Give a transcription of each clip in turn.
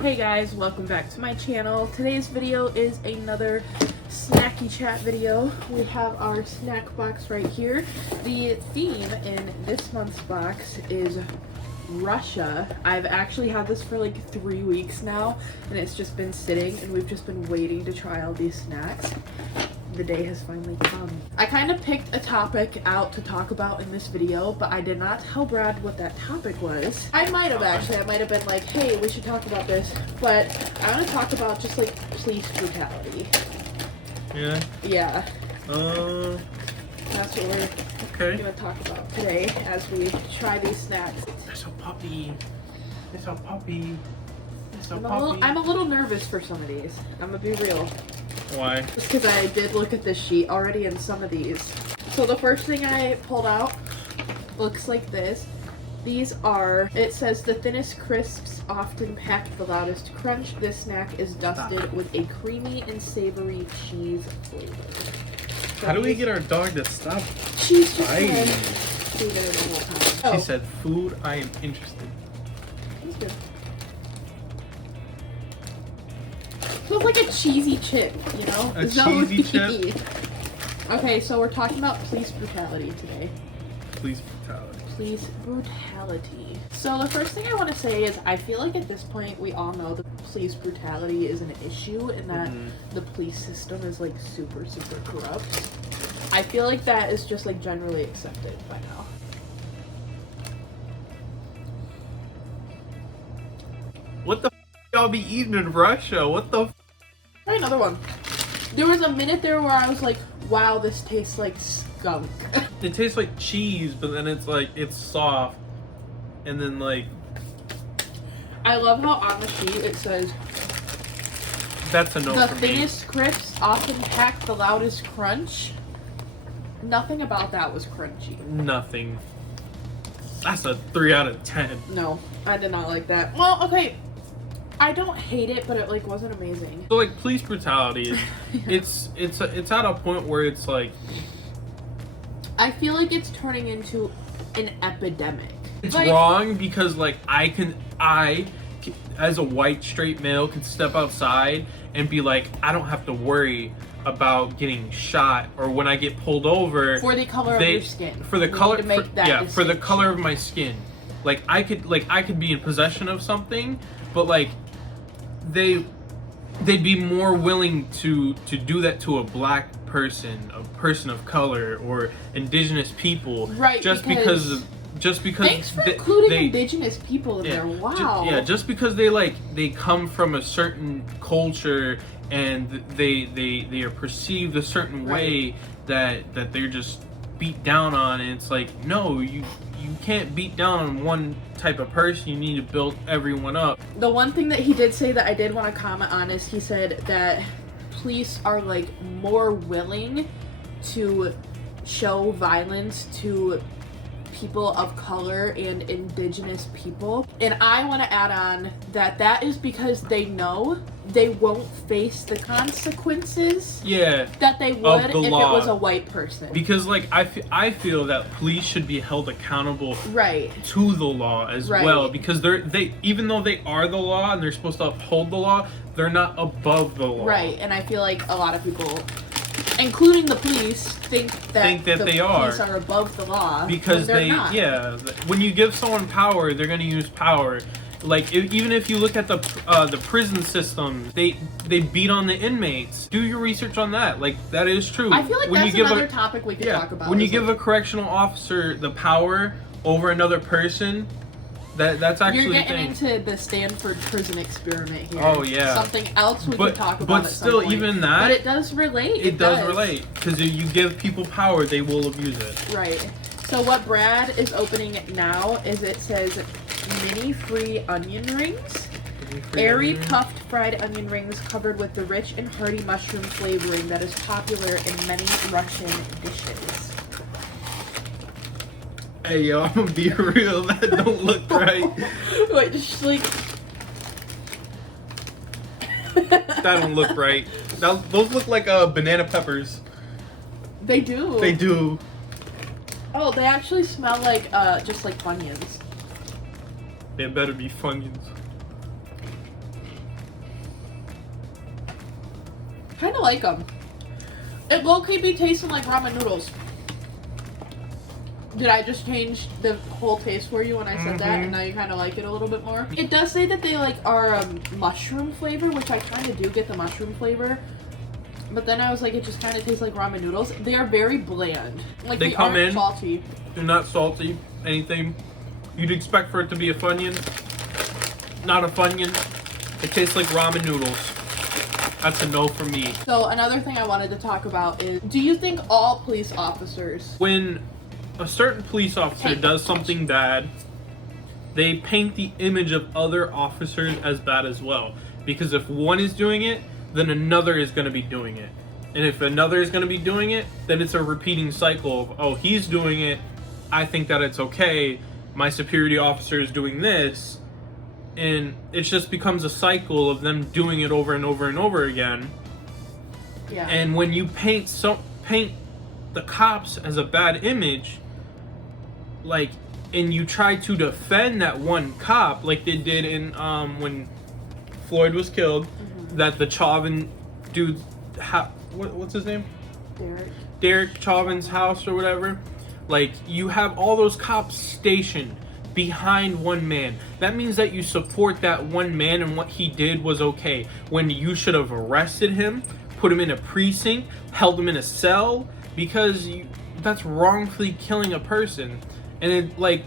Hey guys, welcome back to my channel. Today's video is another snacky chat video. We have our snack box right here. The theme in this month's box is Russia. I've actually had this for like 3 weeks now, and it's just been sitting, and we've just been waiting to try all these snacks. The day has finally come. I kind of picked a topic out to talk about in this video, but I did not tell Brad what that topic was. I might have actually. I might have been like, hey, we should talk about this. But I want to talk about just like police brutality. Yeah? Yeah. That's what we're Okay. going to talk about today as we try these snacks. There's a puppy. There's a puppy. There's a I'm puppy. a little nervous for some of these. I'm going to be real. Why? Just because I did look at this sheet already in some of these. So the first thing I pulled out looks like this. These are, it says the thinnest crisps often pack the loudest crunch. This snack is dusted with a creamy and savory cheese flavor. So How do we get our dog to stop she's just biting? been food there the whole time. She said, food, I am interested. That's good. Feels like a cheesy chip, you know? A cheesy chip? Okay, so we're talking about police brutality today. Police brutality. Police brutality. So the first thing I want to say is I feel like at this point we all know that police brutality is an issue and that the police system is like super corrupt. I feel like that is just like generally accepted by now. What the f y'all be eating in Russia? What the f? Try another one. There was a minute there where I was like, wow, this tastes like skunk. It tastes like cheese, but then it's like, it's soft. And then like... I love how on the sheet it says, That's a no the for me. thinnest crisps often pack the loudest crunch. Nothing about that was crunchy. Nothing. That's a 3 out of 10. No, I did not like that. Well, okay, I don't hate it, but it like wasn't amazing. So like police brutality, it's at a point where it's like, I feel like it's turning into an epidemic. it's Like, wrong because like I as a white straight male can step outside and be like, I don't have to worry about getting shot, or when I get pulled over for the color of your skin. for the We color need to make that for the distinction. color of my skin. Like I could be in possession of something, but like they'd be more willing to do that to a black person, a person of color, or indigenous people, Right, just because Thanks for including indigenous people in there. Wow. just because they come from a certain culture and they are perceived a certain way that they're just beat down on, and it's like, no, you can't beat down on one type of person. You need to build everyone up. The one thing that he did say that I did want to comment on is he said that police are like more willing to show violence to people of color and indigenous people, and I want to add on that is because they know they won't face the consequences that they would if it was a white person. Because like I feel that police should be held accountable Right. to the law as well, because they even though they are the law and they're supposed to uphold the law, they're not above the law. Right, and I feel like a lot of people, including the police, think that the they police are above the law because when they're not. when you give someone power, they're going to use power. Like even if you look at the prison system, they beat on the inmates. Do your research on that. Like that is true. I feel like when that's another topic we could talk about. When you give a correctional officer the power over another person, that's actually you're the getting thing. into the Stanford prison experiment here. Oh yeah. Something else we could talk about. But at still, some point. even that. But it does relate. It does relate, because if you give people power, they will abuse it. Right. So what Brad is opening now is, it says mini free onion rings. Airy puffed fried onion rings covered with the rich and hearty mushroom flavoring that is popular in many Russian dishes. Hey yo, I'm gonna be real. That don't look right. Wait, just like That don't look right. Those look like banana peppers. they do. They do. Oh, they actually smell like just like Funyuns. They better be Funyuns. kind of like them. It low-key be tasting like ramen noodles. Did I just change the whole taste for you when I said that, and now you kind of like it a little bit more? It does say that they like are mushroom flavor, which I kind of do get the mushroom flavor. But then I was like, it just kind of tastes like ramen noodles. They are very bland. Like they come in salty. They're not salty. Anything you'd expect for it to be a Funyun. Not a Funyun. It tastes like ramen noodles. That's a no for me. So another thing I wanted to talk about is, do you think all police officers, when a certain police officer does something bad, they paint the image of other officers as bad as well? Because if one is doing it, then another is going to be doing it. And if another is going to be doing it, then it's a repeating cycle of, oh, he's doing it, I think that it's okay, my security officer is doing this, and it just becomes a cycle of them doing it over and over and over again. Yeah. And when you paint the cops as a bad image, like, and you try to defend that one cop, like they did in when Floyd was killed, that the Chauvin dude, what's his name? Derek Chauvin's house or whatever. Like, you have all those cops stationed behind one man. That means that you support that one man and what he did was okay. When you should have arrested him, put him in a precinct, held him in a cell, because that's wrongfully killing a person. And it, like,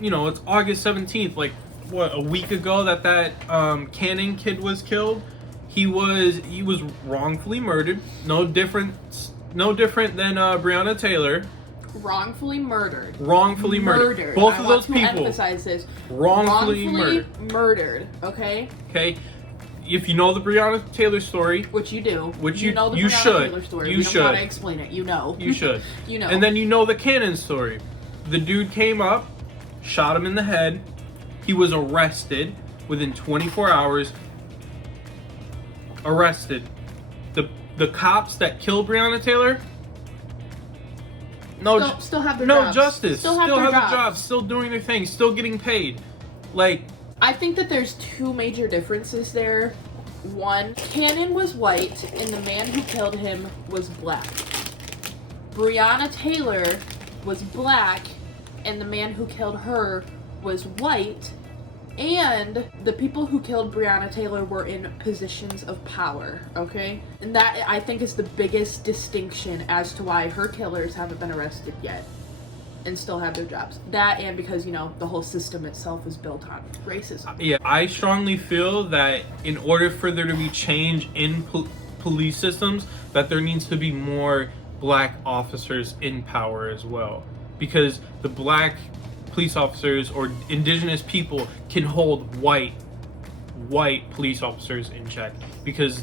you know, it's August 17th, like, what, a week ago that Cannon kid was killed. He was wrongfully murdered. No different than Breonna Taylor. Wrongfully murdered. Wrongfully murdered. Both of those people. Emphasize this. Wrongfully murdered. Okay. Okay. If you know the Breonna Taylor story, which you do, which you know the you Breonna should, Taylor story. you we should. don't gotta explain it. You know. You should. You know. And then you know the Cannon story. The dude came up, shot him in the head. He was arrested within 24 hours. Arrested. The cops that killed Breonna Taylor. Still have their no jobs. Justice. Still have their jobs. Still doing their thing. Still getting paid. Like, I think that there's two major differences there. One, Cannon was white and the man who killed him was black. Breonna Taylor was black and the man who killed her was white. And the people who killed Breonna Taylor were in positions of power, okay? And that, I think, is the biggest distinction as to why her killers haven't been arrested yet and still have their jobs. That, and because, you know, the whole system itself is built on racism. Yeah, I strongly feel that in order for there to be change in police systems, that there needs to be more black officers in power as well. Because the black police officers or indigenous people can hold white police officers in check, because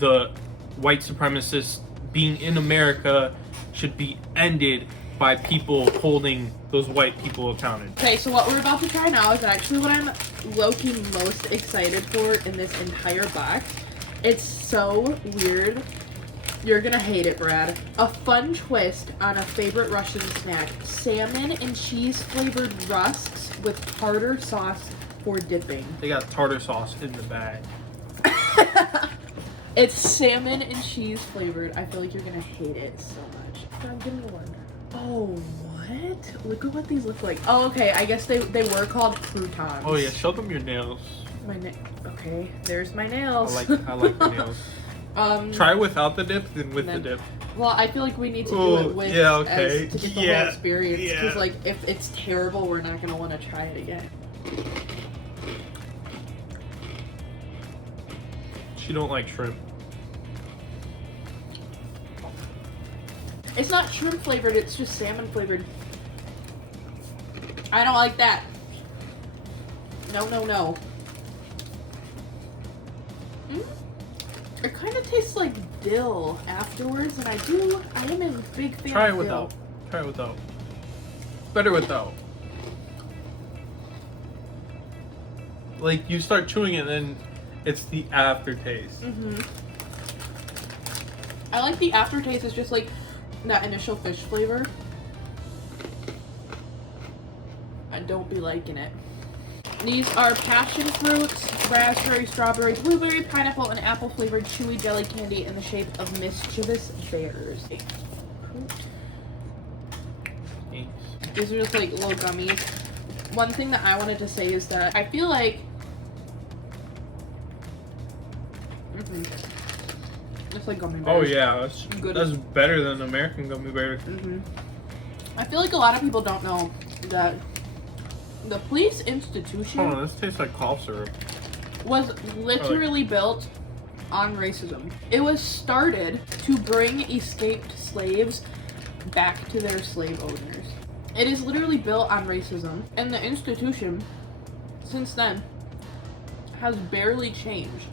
the white supremacists being in America should be ended by people holding those white people accounted. Okay, so what we're about to try now is actually what I'm low-key most excited for in this entire box. It's so weird. You're gonna hate it, Brad. A fun twist on a favorite Russian snack. Salmon and cheese flavored rusks with tartar sauce for dipping. They got tartar sauce in the bag. It's salmon and cheese flavored. I feel like you're gonna hate it so much. God, give me one. Oh, what? Look at what these look like. Oh, okay. I guess they were called croutons. Oh yeah, show them your nails. Okay, there's my nails. I like the nails. Try without the dip, then with the dip. Well, I feel like we need to do it with to get the whole experience. Because like, if it's terrible, we're not gonna want to try it again. She don't like shrimp. It's not shrimp flavored. It's just salmon flavored. I don't like that. No, no, no. It kind of tastes like dill afterwards, and I am a big fan Try it of without. dill. Try it without. Better without. Like, you start chewing it, and then it's the aftertaste. I like the aftertaste. It's just like that initial fish flavor. I don't be liking it. These are passion fruits raspberry, strawberry, blueberry, pineapple, and apple flavored chewy jelly candy in the shape of mischievous bears. These are just like little gummies. One thing that I wanted to say is that I feel like it's like gummy bears. Oh yeah, that's good. That's better than American gummy bears. I feel like a lot of people don't know that the police institution Oh, this tastes like cough syrup. was literally built on racism. It was started to bring escaped slaves back to their slave owners. It is literally built on racism, and the institution since then has barely changed.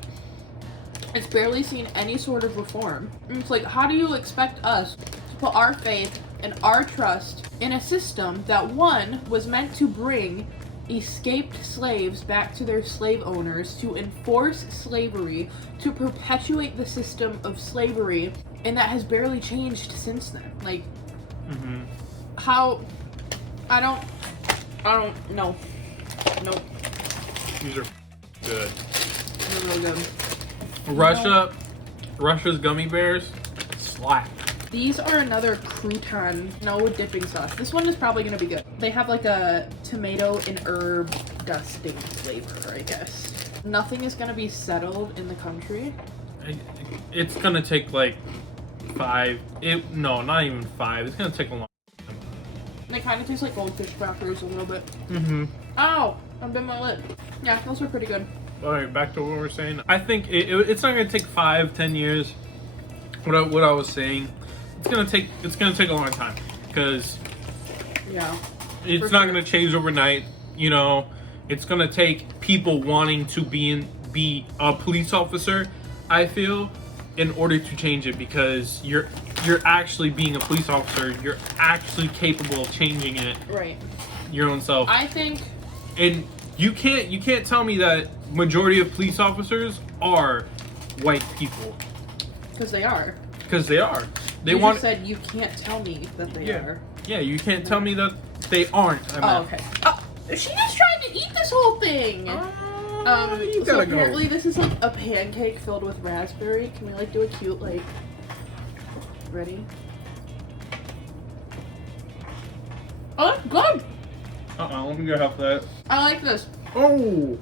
It's barely seen any sort of reform. And it's like, how do you expect us to put our faith and our trust in a system that, one, was meant to bring escaped slaves back to their slave owners, to enforce slavery, to perpetuate the system of slavery, and that has barely changed since then? Like, how? I don't know. Nope. These are good. They're really good. Russia's gummy bears slap. These are another crouton, no dipping sauce. This one is probably gonna be good. They have like a tomato and herb dusting flavor, I guess. Nothing is gonna be settled in the country. It's gonna take like 5. No, not even 5. It's gonna take a long. They kind of taste like goldfish crackers a little bit. Ow! I bit my lip. Yeah, those are pretty good. All right, back to what we're saying. I think it's not gonna take 5-10 years. What I was saying, it's gonna take a long time because it's not gonna change overnight. You know, it's gonna take people wanting to be a police officer. I feel in order to change it, because you're actually being a police officer. You're actually capable of changing it. Right. Your own self. I think. And you can't tell me that majority of police officers are white people. Because they are. Because they are. They just said you can't tell me that they are. Yeah, you can't tell me that they aren't. Okay. Oh, she just tried to eat this whole thing. So apparently this is like a pancake filled with raspberry. Can we like do a cute like? Ready? Oh, it's good. Let me get half that. I like this. Oh.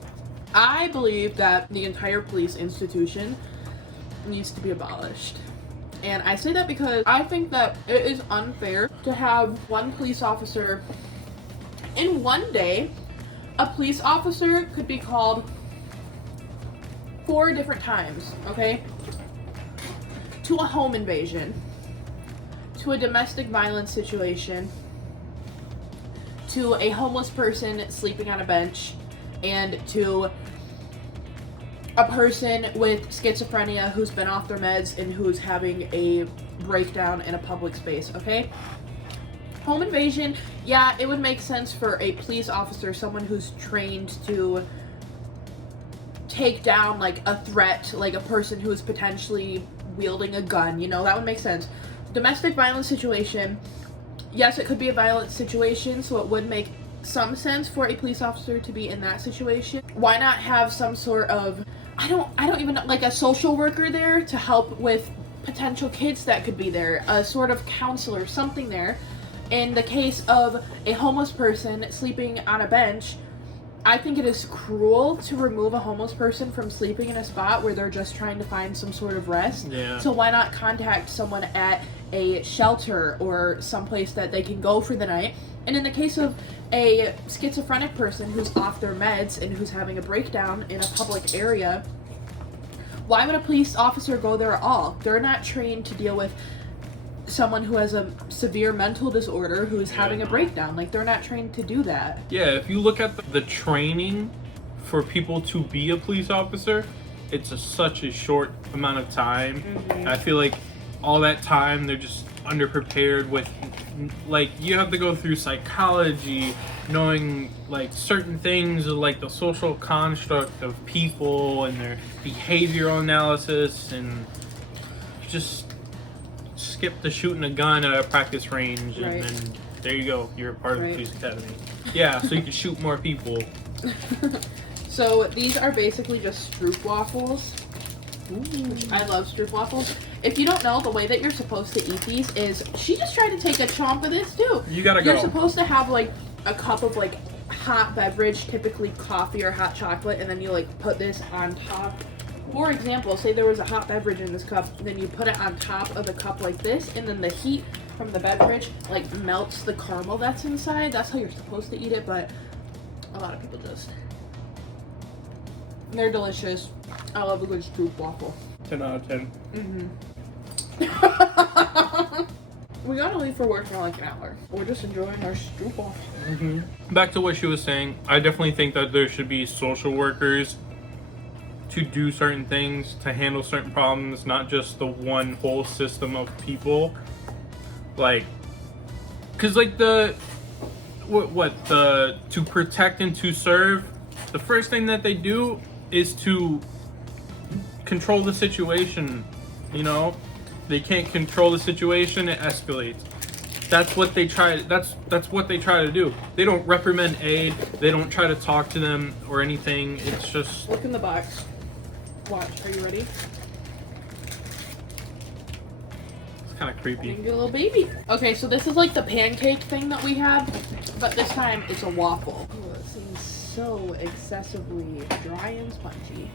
I believe that the entire police institution needs to be abolished. And I say that because I think that it is unfair to have one police officer in one day. A police officer could be called 4 different times, okay? To a home invasion, to a domestic violence situation, to a homeless person sleeping on a bench, and to a person with schizophrenia who's been off their meds and who's having a breakdown in a public space, okay? Home invasion, yeah, it would make sense for a police officer, someone who's trained to take down, like, a threat, like a person who's potentially wielding a gun, you know, that would make sense. Domestic violence situation, yes, it could be a violent situation, so it would make some sense for a police officer to be in that situation. Why not have some sort of, I don't even know, like a social worker there to help with potential kids that could be there, a sort of counselor, something there. In the case of a homeless person sleeping on a bench, I think it is cruel to remove a homeless person from sleeping in a spot where they're just trying to find some sort of rest. Yeah. So why not contact someone at a shelter or someplace that they can go for the night? And in the case of a schizophrenic person who's off their meds and who's having a breakdown in a public area, why would a police officer go there at all? They're not trained to deal with someone who has a severe mental disorder who's having a breakdown. Like, they're not trained to do that. Yeah, if you look at the training for people to be a police officer, it's such a short amount of time. I feel like all that time they're just underprepared with, like, you have to go through psychology, knowing like certain things like the social construct of people and their behavioral analysis, and just skip the shooting a gun at a practice range, and then there you go, you're a part of the police academy. Yeah, so you can shoot more people. So these are basically just stroop waffles. Which I love stroop waffles. If you don't know, the way that you're supposed to eat these is, she just tried to take a chomp of this too. You're supposed to have like a cup of like hot beverage, typically coffee or hot chocolate, and then you like put this on top. For example, say there was a hot beverage in this cup, then you put it on top of the cup like this, and then the heat from the beverage like melts the caramel that's inside. That's how you're supposed to eat it, but a lot of people just... They're delicious. I love a good stroop waffle. 10 out of 10. We gotta leave for work in like an hour. We're just enjoying our stroop waffle. Back to what she was saying, I definitely think that there should be social workers to do certain things, to handle certain problems, not just the one whole system of people. Like, cause like to protect and to serve, the first thing that they do is to control the situation. You know, they can't control the situation, it escalates. That's what they try. That's what they try to do. They don't reprimand aid. They don't try to talk to them or anything. It's just... Look in the box. Watch. Are you ready? It's kind of creepy. Your little baby. Okay, so this is like the pancake thing that we have, but this time it's a waffle. Oh, it seems so excessively dry and spongy.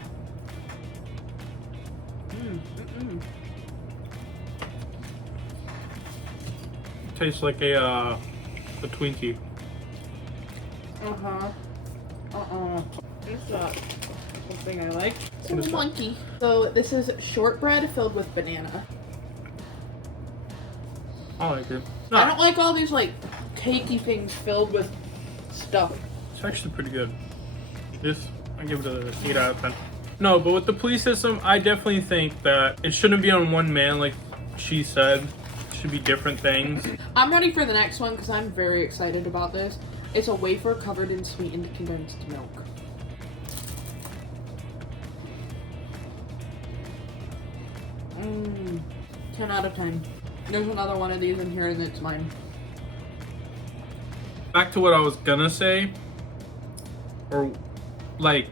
Tastes like a Twinkie. It's the thing I like. It's a monkey. So this is shortbread filled with banana. I like it. No. I don't like all these like cakey things filled with stuff. It's actually pretty good. This, I give it a 8 out of 10. No, but with the police system, I definitely think that it shouldn't be on one man like she said. It should be different things. I'm ready for the next one because I'm very excited about this. It's a wafer covered in sweetened condensed milk. Mmm. 10 out of 10. There's another one of these in here and it's mine. Back to what I was gonna say, or like,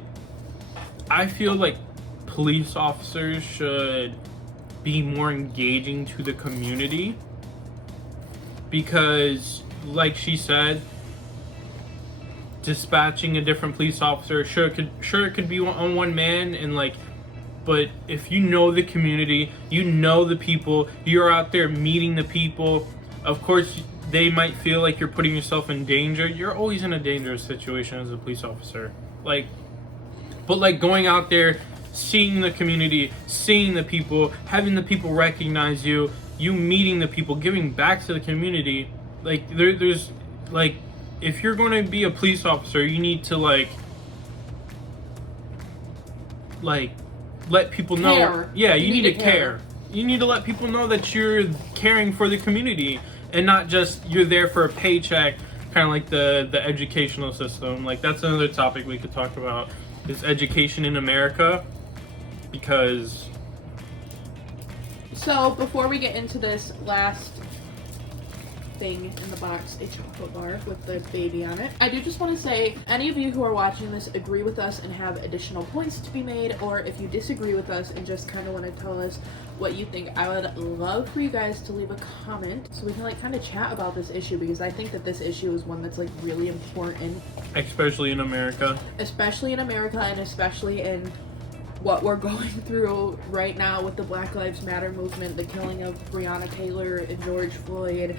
I feel like police officers should be more engaging to the community, because like she said, dispatching a different police officer, sure it could be on one man, and like, but if you know the community, you know the people, you're out there meeting the people, of course they might feel like you're putting yourself in danger. You're always in a dangerous situation as a police officer. Like, but like going out there, seeing the community, seeing the people, having the people recognize you, you meeting the people, giving back to the community. Like there's like, if you're going to be a police officer, you need to like let people know. Care. Yeah, you need to care. You need to let people know that you're caring for the community and not just you're there for a paycheck, kind of like the educational system. Like, that's another topic we could talk about, is education in America, because... So, before we get into this last thing in the box, a chocolate bar with the baby on it, I do just want to say, any of you who are watching this agree with us and have additional points to be made, or if you disagree with us and just kind of want to tell us what you think, I would love for you guys to leave a comment so we can like kind of chat about this issue, because I think that this issue is one that's like really important, especially in America, and especially in what we're going through right now with the Black Lives Matter movement, the killing of Breonna Taylor and George Floyd,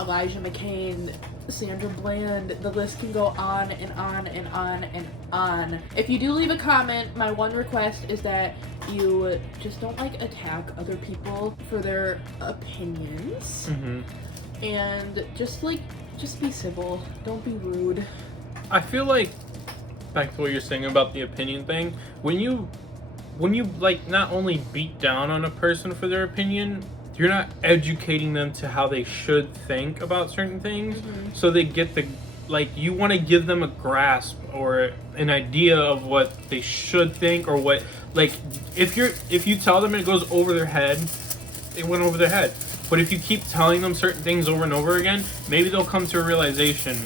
Elijah McCain, Sandra Bland. The list can go on and on and on and on. If you do leave a comment, my one request is that you just don't like attack other people for their opinions. And just be civil. Don't be rude. I feel like, back to what you're saying about the opinion thing, when you like not only beat down on a person for their opinion, you're not educating them to how they should think about certain things. So they get the, like, you want to give them a grasp or an idea of what they should think, or what, like, if you tell them and it goes over their head, it went over their head. But if you keep telling them certain things over and over again, maybe they'll come to a realization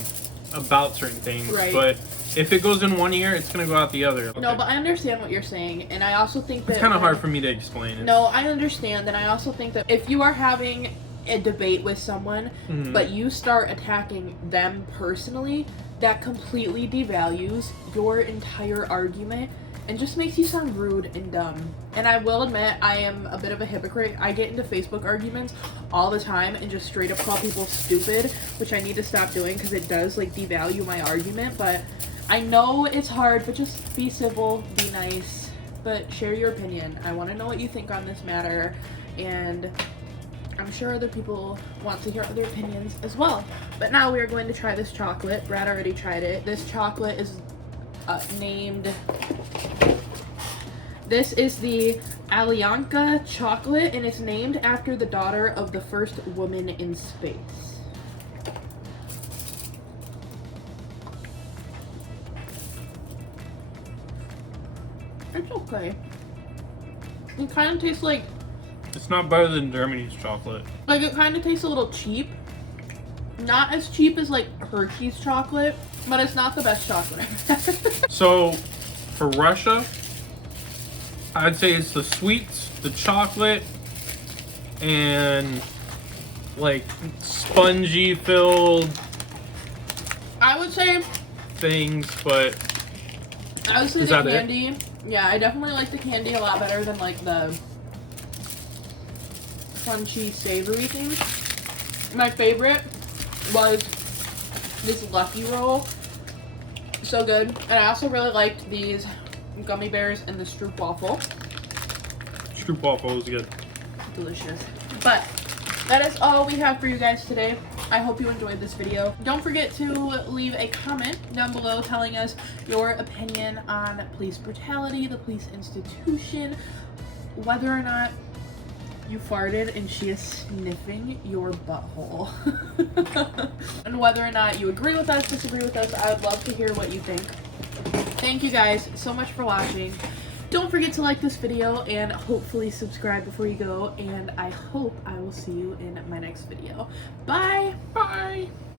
about certain things. Right. But If it goes in one ear, it's gonna go out the other. No, but I understand what you're saying, and I also think that it's kind of hard for me to explain it. No, I understand, and I also think that if you are having a debate with someone, but you start attacking them personally, that completely devalues your entire argument and just makes you sound rude and dumb. And I will admit, I am a bit of a hypocrite. I get into Facebook arguments all the time and just straight up call people stupid, which I need to stop doing because it does like devalue my argument. But I know it's hard, but just be civil, be nice, but share your opinion. I want to know what you think on this matter, and I'm sure other people want to hear other opinions as well. But now we are going to try this chocolate. Brad already tried it. This chocolate is named... This is the Alyanka chocolate, and it's named after the daughter of the first woman in space. It's okay. It kind of tastes like... It's not better than Germany's chocolate. Like, it kind of tastes a little cheap. Not as cheap as, like, Hershey's chocolate, but it's not the best chocolate. So, for Russia, I'd say it's the sweets, the chocolate, and, like, spongy filled I would say... things, but... I would say the candy... Yeah, I definitely like the candy a lot better than, like, the crunchy, savory things. My favorite was this Lucky Roll. So good. And I also really liked these gummy bears and the Stroop waffle. Stroop waffle is good. Delicious. But that is all we have for you guys today. I hope you enjoyed this video. Don't forget to leave a comment down below telling us your opinion on police brutality, the police institution, whether or not you farted and she is sniffing your butthole. And whether or not you agree with us, disagree with us, I would love to hear what you think. Thank you guys so much for watching. Don't forget to like this video and hopefully subscribe before you go, and I hope I will see you in my next video. Bye! Bye!